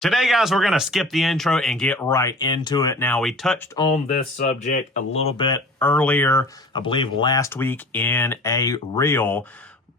Today, guys, we're going to skip the intro and get right into it. Now, we touched on this subject a little bit earlier, I believe last week in a reel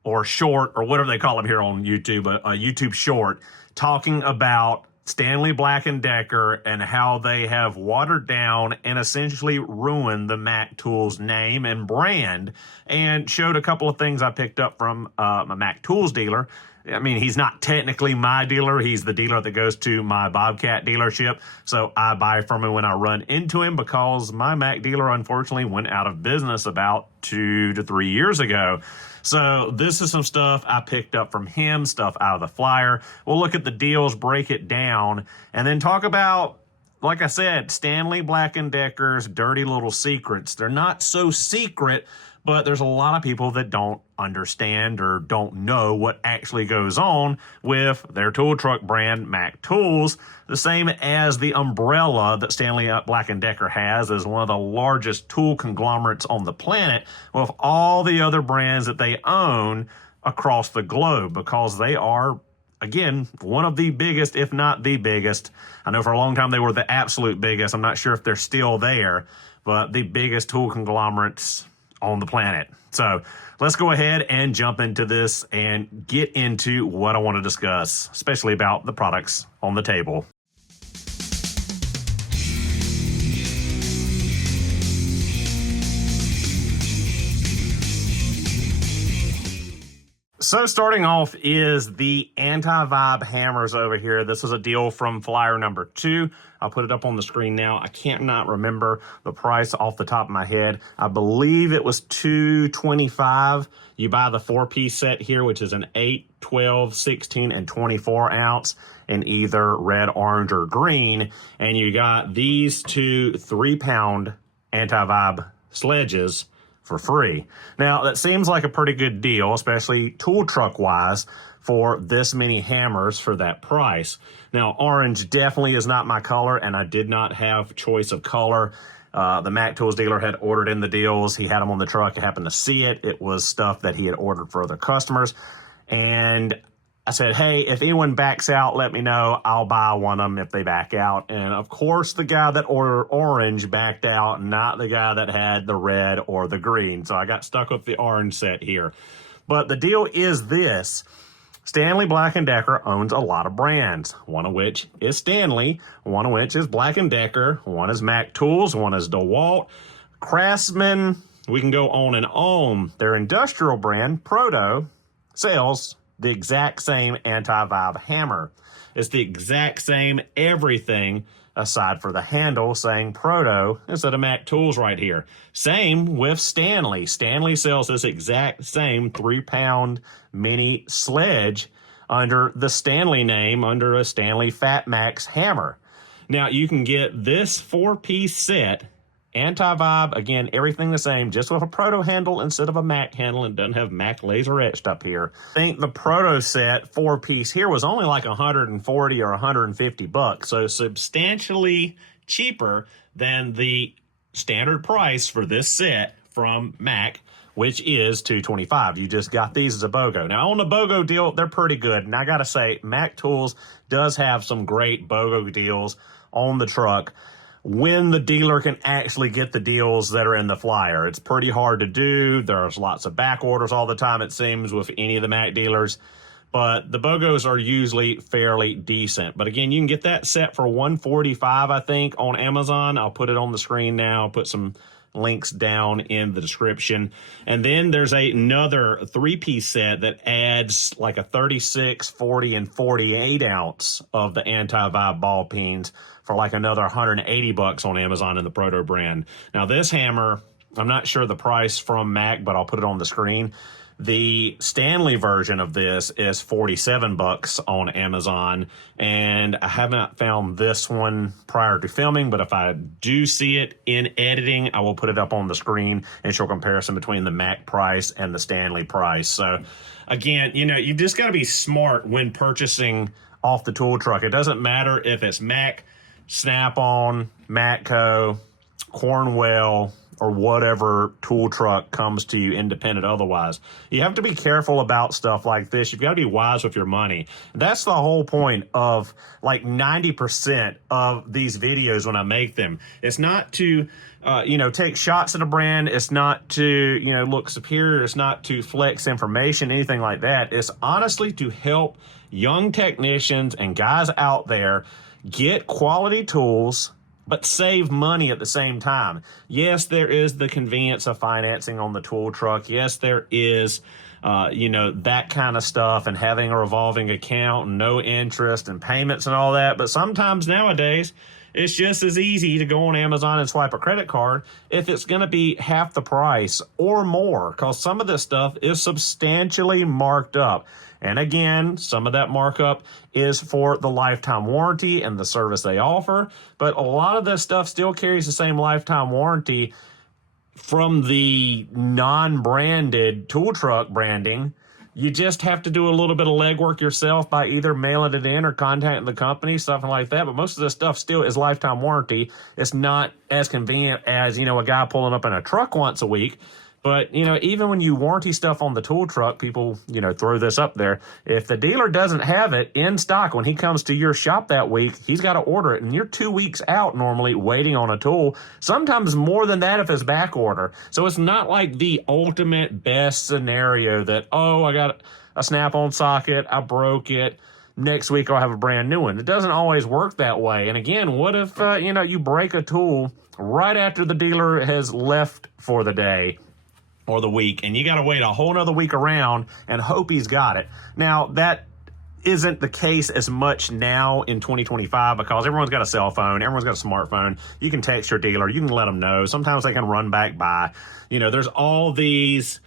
or short or whatever they call them here on YouTube, a YouTube short, talking about Stanley Black & Decker and how they have watered down and essentially ruined the Mac Tools name and brand, and showed a couple of things I picked up from a Mac Tools dealer. I mean, he's not technically my dealer. He's the dealer that goes to my Bobcat dealership. So I buy from him when I run into him because my Mac dealer, unfortunately, went out of business about 2 to 3 years ago. So this is some stuff I picked up from him, stuff out of the flyer. We'll look at the deals, break it down, and then talk about, like I said, Stanley Black & Decker's dirty little secrets. They're not so secret, but there's a lot of people that don't understand or don't know what actually goes on with their tool truck brand, Mac Tools, the same as the umbrella that Stanley Black & Decker has as one of the largest tool conglomerates on the planet, with all the other brands that they own across the globe, because they are, again, one of the biggest, if not the biggest. I know for a long time they were the absolute biggest. I'm not sure if they're still there, but the biggest tool conglomerates on the planet. So let's go ahead and jump into this and get into what I want to discuss, especially about the products on the table. So starting off is the Antivibe hammers over here. This is a deal from flyer number 2. I'll put it up on the screen now. I can't not remember the price off the top of my head. I believe it was $225. You buy the 4-piece set here, which is an 8, 12, 16, and 24 ounce in either red, orange, or green. And you got these two 3-pound Antivibe sledges for free. Now, that seems like a pretty good deal, especially tool truck wise, for this many hammers for that price. Now, orange definitely is not my color, and I did not have choice of color. The Mac Tools dealer had ordered in the deals. He had them on the truck. I happened to see it. It was stuff that he had ordered for other customers. And I said, hey, if anyone backs out, let me know. I'll buy one of them if they back out. And of course, the guy that ordered orange backed out, not the guy that had the red or the green. So I got stuck with the orange set here. But the deal is this. Stanley Black & Decker owns a lot of brands, one of which is Stanley, one of which is Black & Decker, one is Mac Tools, one is DeWalt, Craftsman. We can go on and on. Their industrial brand, Proto, sells the exact same Antivibe hammer. It's the exact same everything aside for the handle saying Proto instead of Mac Tools right here. Same with Stanley. Stanley sells this exact same 3-pound mini sledge under the Stanley name, under a Stanley Fat Max hammer. Now, you can get this 4-piece set, Antivibe, again, everything the same, just with a Proto handle instead of a Mac handle, and doesn't have Mac laser etched up here. I think the Proto set 4-piece here was only like 140 or 150 bucks, so substantially cheaper than the standard price for this set from Mac, which is $225. You just got these as a BOGO. Now, on the BOGO deal, they're pretty good, and I gotta say, Mac Tools does have some great BOGO deals on the truck when the dealer can actually get the deals that are in the flyer. It's pretty hard to do. There's lots of back orders all the time, it seems, with any of the Mac dealers. But the BOGOs are usually fairly decent. But again, you can get that set for $145, I think, on Amazon. I'll put it on the screen now. I'll put some links down in the description. And then there's another 3-piece set that adds like a 36, 40, and 48 ounce of the Antivibe ball pins for like another 180 bucks on Amazon in the Proto brand. Now, this hammer, I'm not sure the price from Mac, but I'll put it on the screen. The Stanley version of this is 47 bucks on Amazon, and I have not found this one prior to filming, but if I do see it in editing, I will put it up on the screen and show a comparison between the Mac price and the Stanley price. So again, you know, you just got to be smart when purchasing off the tool truck. It doesn't matter if it's Mac, Snap-on, Matco, Cornwell, or whatever tool truck comes to you independent otherwise. You have to be careful about stuff like this. You've got to be wise with your money. That's the whole point of like 90% of these videos when I make them. It's not to take shots at a brand. It's not to, look superior. It's not to flex information, anything like that. It's honestly to help young technicians and guys out there get quality tools, but save money at the same time. Yes, there is the convenience of financing on the tool truck. Yes, there is, that kind of stuff, and having a revolving account and no interest and payments and all that. But sometimes nowadays, it's just as easy to go on Amazon and swipe a credit card if it's going to be half the price or more, because some of this stuff is substantially marked up. And again, some of that markup is for the lifetime warranty and the service they offer. But a lot of this stuff still carries the same lifetime warranty from the non-branded tool truck branding. You just have to do a little bit of legwork yourself by either mailing it in or contacting the company, something like that. But most of this stuff still is lifetime warranty. It's not as convenient as, a guy pulling up in a truck once a week. But, even when you warranty stuff on the tool truck, people, throw this up there. If the dealer doesn't have it in stock when he comes to your shop that week, he's got to order it. And you're 2 weeks out normally waiting on a tool, sometimes more than that if it's back order. So it's not like the ultimate best scenario that, I got a snap-on socket, I broke it, next week I'll have a brand new one. It doesn't always work that way. And again, what if, you break a tool right after the dealer has left for the day or the week, and you got to wait a whole nother week around and hope he's got it. Now, that isn't the case as much now in 2025 because everyone's got a cell phone, everyone's got a smartphone. You can text your dealer, you can let them know. Sometimes they can run back by. There's all these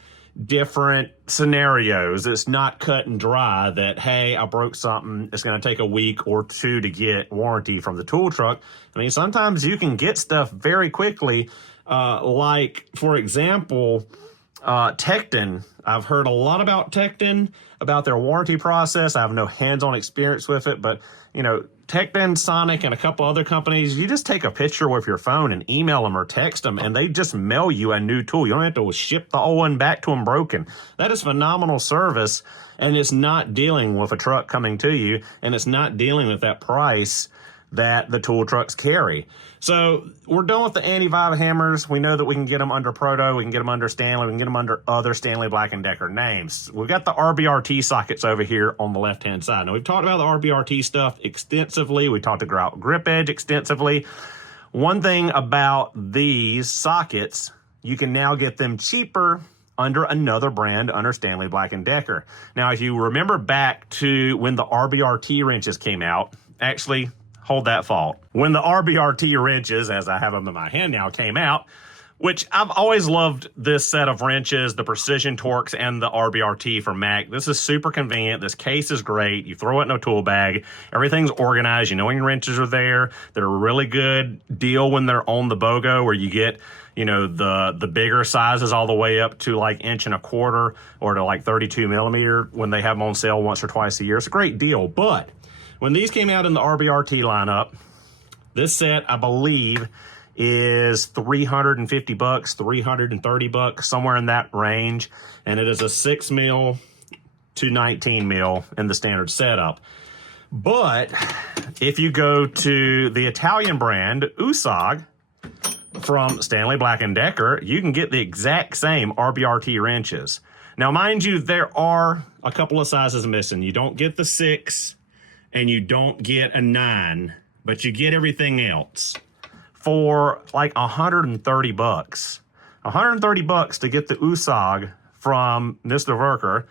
different scenarios. It's not cut and dry that, hey, I broke something, it's going to take a week or two to get warranty from the tool truck. I mean, sometimes you can get stuff very quickly. Like, for example, Tecton. I've heard a lot about Tecton, about their warranty process. I have no hands-on experience with it, but, Tecton, Sonic, and a couple other companies, you just take a picture with your phone and email them or text them, and they just mail you a new tool. You don't have to ship the old one back to them broken. That is phenomenal service, and it's not dealing with a truck coming to you, and it's not dealing with that price that the tool trucks carry. So we're done with the Antivibe hammers. We know that we can get them under Proto, we can get them under Stanley, we can get them under other Stanley Black & Decker names. We've got the RBRT sockets over here on the left-hand side. Now, we've talked about the RBRT stuff extensively. We talked about grip edge extensively. One thing about these sockets, you can now get them cheaper under another brand, under Stanley Black & Decker. Now, if you remember back to when the RBRT wrenches came out, actually, hold that thought. When the RBRT wrenches, as I have them in my hand now, came out, which I've always loved this set of wrenches, the Precision Torques and the RBRT from Mac. This is super convenient. This case is great. You throw it in a tool bag. Everything's organized. You know when your wrenches are there. They're a really good deal when they're on the BOGO, where you get, the bigger sizes all the way up to like 1.25 inch or to like 32 millimeter when they have them on sale once or twice a year. It's a great deal. But when these came out in the RBRT lineup, this set, I believe, is $350, $330, somewhere in that range. And it is a 6 mil to 19 mil in the standard setup. But if you go to the Italian brand, USAG, from Stanley Black & Decker, you can get the exact same RBRT wrenches. Now, mind you, there are a couple of sizes missing. You don't get the 6 and you don't get a 9, but you get everything else for like $130. $130 to get the USAG from Mr. Verker,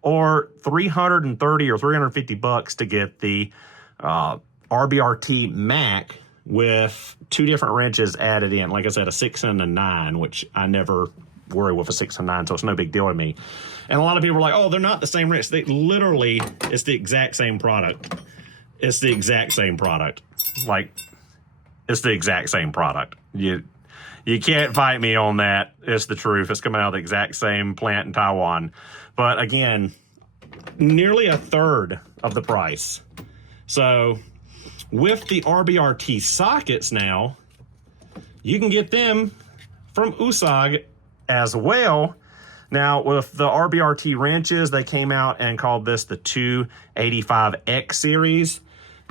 or $330 or $350 to get the RBRT Mac with 2 different wrenches added in. Like I said, a 6 and a 9, which I never worry with a 6 and 9, so it's no big deal to me. And a lot of people are like, oh, they're not the same wrench. They literally, it's the exact same product. It's the exact same product. Like, it's the exact same product. You can't fight me on that. It's the truth. It's coming out of the exact same plant in Taiwan. But again, nearly a third of the price. So with the RBRT sockets now, you can get them from USAG as well. Now, with the RBRT wrenches, they came out and called this the 285X series.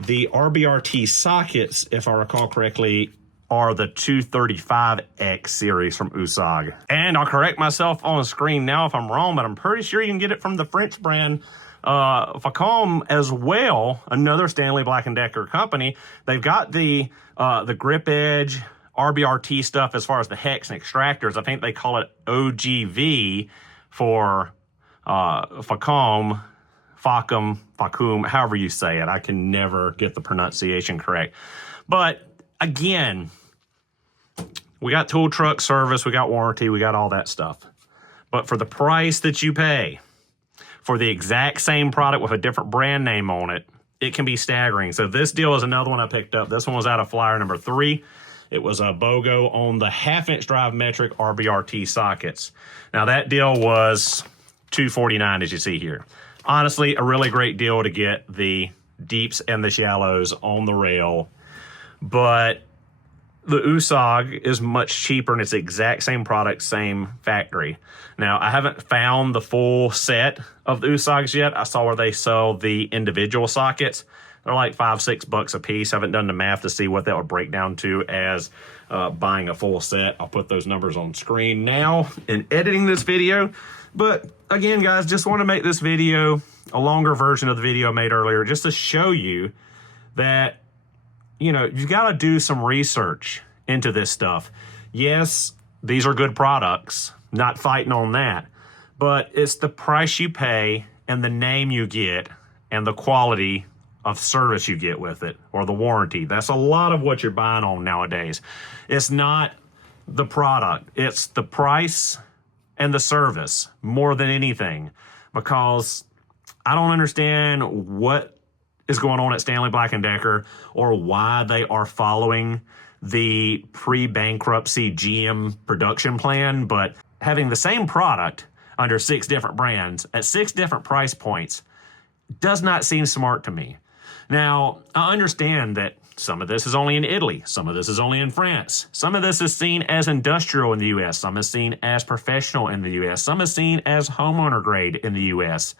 The RBRT sockets, if I recall correctly, are the 235X series from USAG. And I'll correct myself on the screen now if I'm wrong, but I'm pretty sure you can get it from the French brand Facom as well, another Stanley Black & Decker company. They've got the grip edge RBRT stuff as far as the hex and extractors. I think they call it OGV for Facom, however you say it. I can never get the pronunciation correct. But again, we got tool truck service, we got warranty, we got all that stuff. But for the price that you pay for the exact same product with a different brand name on it, it can be staggering. So this deal is another one I picked up. This one was out of flyer number 3. It was a BOGO on the 1/2-inch drive metric RBRT sockets. Now that deal was $249, as you see here. Honestly, a really great deal to get the deeps and the shallows on the rail. But the USAG is much cheaper, and it's the exact same product, same factory. Now, I haven't found the full set of the USAGs yet. I saw where they sell the individual sockets. They're like $5-6 a piece. I haven't done the math to see what that would break down to as buying a full set. I'll put those numbers on screen now in editing this video. But again, guys, just want to make this video a longer version of the video I made earlier, just to show you that, you know, you've got to do some research into this stuff. Yes, these are good products, not fighting on that, but it's the price you pay and the name you get and the quality of service you get with it, or the warranty. That's a lot of what you're buying on nowadays. It's not the product, it's the price and the service more than anything, because I don't understand what is going on at Stanley Black & Decker or why they are following the pre-bankruptcy GM production plan, but having the same product under 6 different brands at 6 different price points does not seem smart to me. Now, I understand that some of this is only in Italy, some of this is only in France, some of this is seen as industrial in the US, some is seen as professional in the US, some is seen as homeowner grade in the US.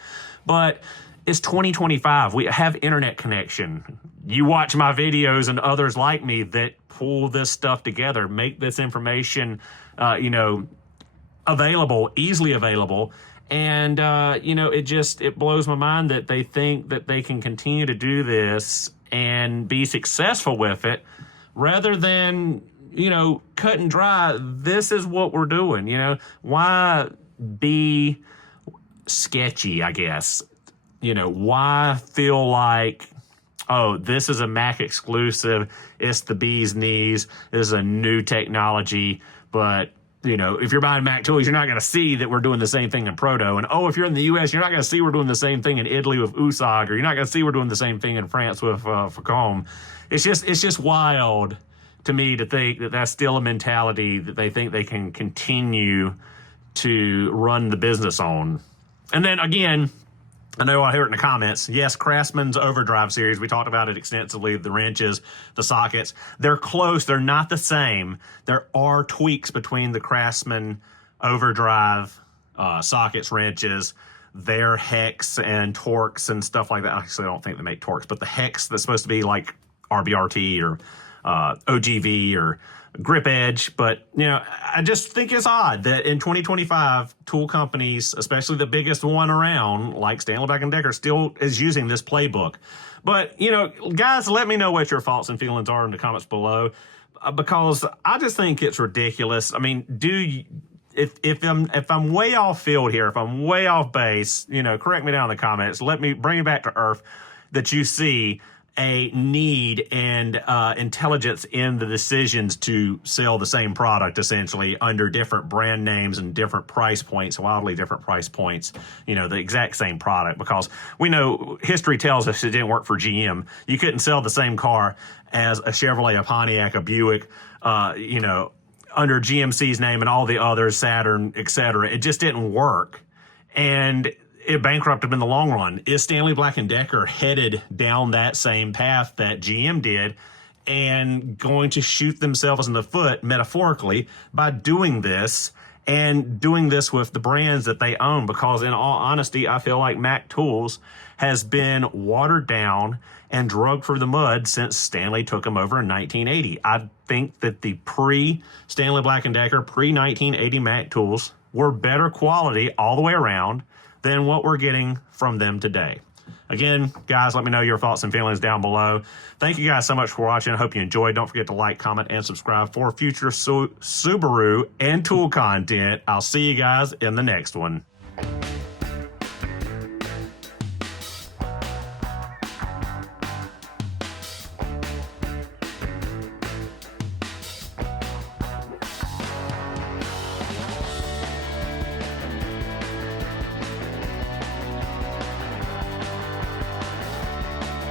But it's 2025. We have internet connection. You watch my videos and others like me that pull this stuff together, make this information, available, easily available. And, it blows my mind that they think that they can continue to do this and be successful with it rather than, cut and dry. This is what we're doing, why be sketchy, I guess? Why feel like, oh, this is a Mac exclusive, it's the bee's knees, this is a new technology, but if you're buying Mac tools, you're not going to see that we're doing the same thing in Proto. And if you're in the U.S., you're not going to see we're doing the same thing in Italy with USAG, or you're not going to see we're doing the same thing in France with Facom. It's just wild to me to think that that's still a mentality that they think they can continue to run the business on. And then again, I know I hear it in the comments. Yes, Craftsman's Overdrive series, we talked about it extensively, the wrenches, the sockets. They're close. They're not the same. There are tweaks between the Craftsman Overdrive sockets, wrenches, their hex and torques and stuff like that. Actually, I don't think they make torques, but the hex that's supposed to be like RBRT or OGV or grip edge. But, I just think it's odd that in 2025, tool companies, especially the biggest one around, like Stanley Black & Decker, still is using this playbook. But, guys, let me know what your thoughts and feelings are in the comments below, because I just think it's ridiculous. I mean, if I'm way off field here, if I'm way off base, correct me down in the comments. Let me bring it back to earth that you see a need and intelligence in the decisions to sell the same product, essentially, under different brand names and different price points, wildly different price points, the exact same product. Because we know history tells us it didn't work for GM. You couldn't sell the same car as a Chevrolet, a Pontiac, a Buick, under GMC's name and all the others, Saturn, etc. It just didn't work. And it bankrupted in the long run. Is Stanley Black & Decker headed down that same path that GM did and going to shoot themselves in the foot, metaphorically, by doing this, and doing this with the brands that they own. Because in all honesty, I feel like Mac Tools has been watered down and drugged through the mud since Stanley took them over in 1980. I think that the pre-Stanley Black & Decker, pre-1980 Mac Tools were better quality all the way around than what we're getting from them today. Again, guys, let me know your thoughts and feelings down below. Thank you guys so much for watching. I hope you enjoyed. Don't forget to like, comment, and subscribe for future Subaru and tool content. I'll see you guys in the next one.